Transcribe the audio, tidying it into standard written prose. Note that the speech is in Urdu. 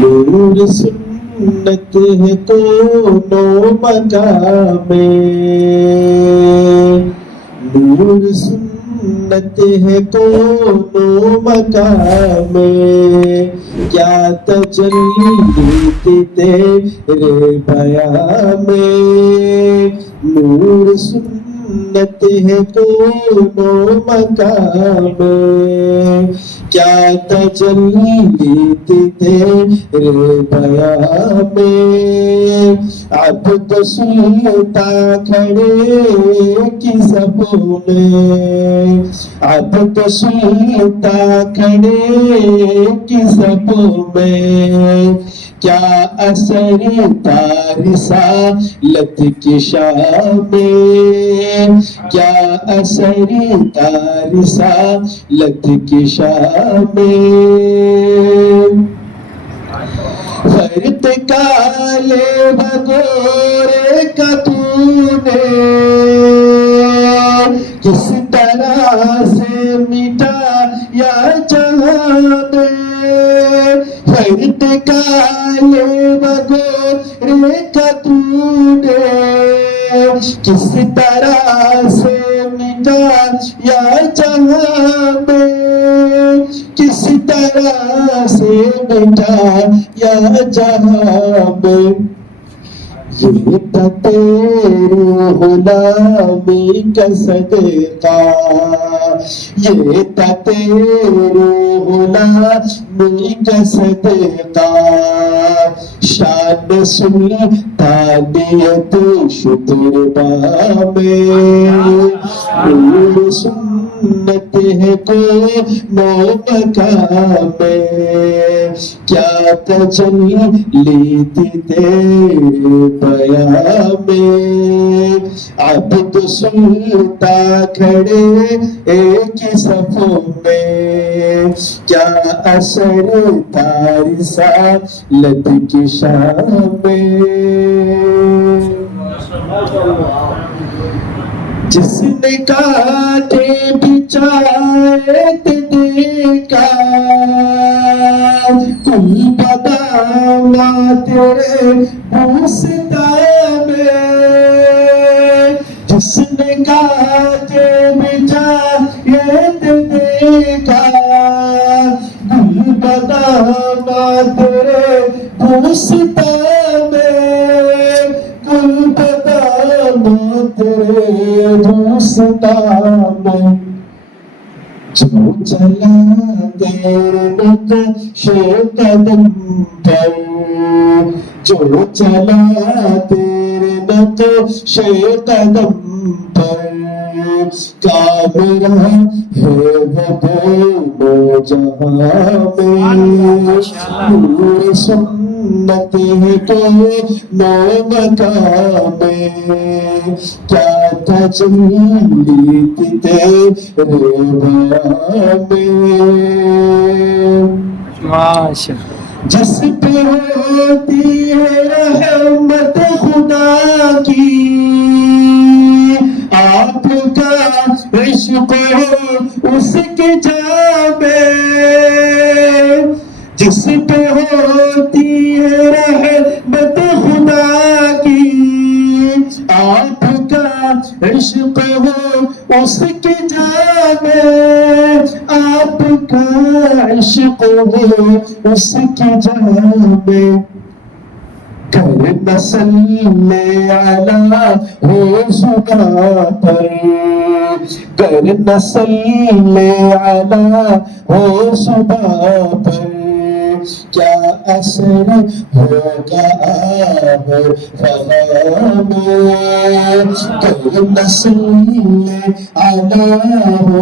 نور سنت ہے کونوں مقام میں، نور سنت ہے کونوں مقام میں، کیا تجلی تھی تیرے بیاں میں، نور سنت ہے کونوں مقام میں، کیا تجلی تھی تیرے بیاں میں، عبد سلطان کھڑے کی سبوں میں، عبد سلطان کھڑے کی سبوں میں، کیا اثر تھا رسالت کی شان میں، کیا اثر تھا رسالت کی شان میں، فرد کالے بگورے کا تو نے کس طرح سے مٹایا جہاں میں، فرد کالے بگورے کا تو نے کس طرح سے مٹایا جہاں میں، کس طرح سے مٹایا جہاں میں، یہ تھا تیری غلامی کا صدقہ، یہ تھا تیری غلامی کا صدقہ، شان سلطانیت شتربا میں، نور سنت ہے کونوں مقام میں، کیا تجلی تھی تیرے بیاں میں، عبد سلطان کھڑے ایک ہی صفوں میں، کیا اثر تھا رسالت کی شان میں، جس نے کاٹے بچائے دیکھا کل بداوا تیرے بوستان میں، جس نے کاٹے بچائے دیکھا کل بداوا تیرے بوستان میں، کل بداوا تیرے بوستان میں، جو چلا تیرے نقش قدم پر، جو چلا تیرے نقش قدم پر، کامرا ہے وہ دونوں جہاں میں، نور سنت ہے کونوں مقام میں، کیا تجلی تھی تیرے بیاں میں، جس پہ ہوتی ہے رحمت خدا کی، آپ کا عشق ہو اس کے جاں میں، جس پہ ہوتی ہے رحمت خدا کی، آپ کا عشق ہو اس کے جاں میں، آپ کا عشق ہو اس کی جاں میں، کرنا صلی علی ہو زباں پر، کرنا صلی علی ہو زباں پر، کیا اثر ہوگا آب فضا میں، کرنا صلی علی ہو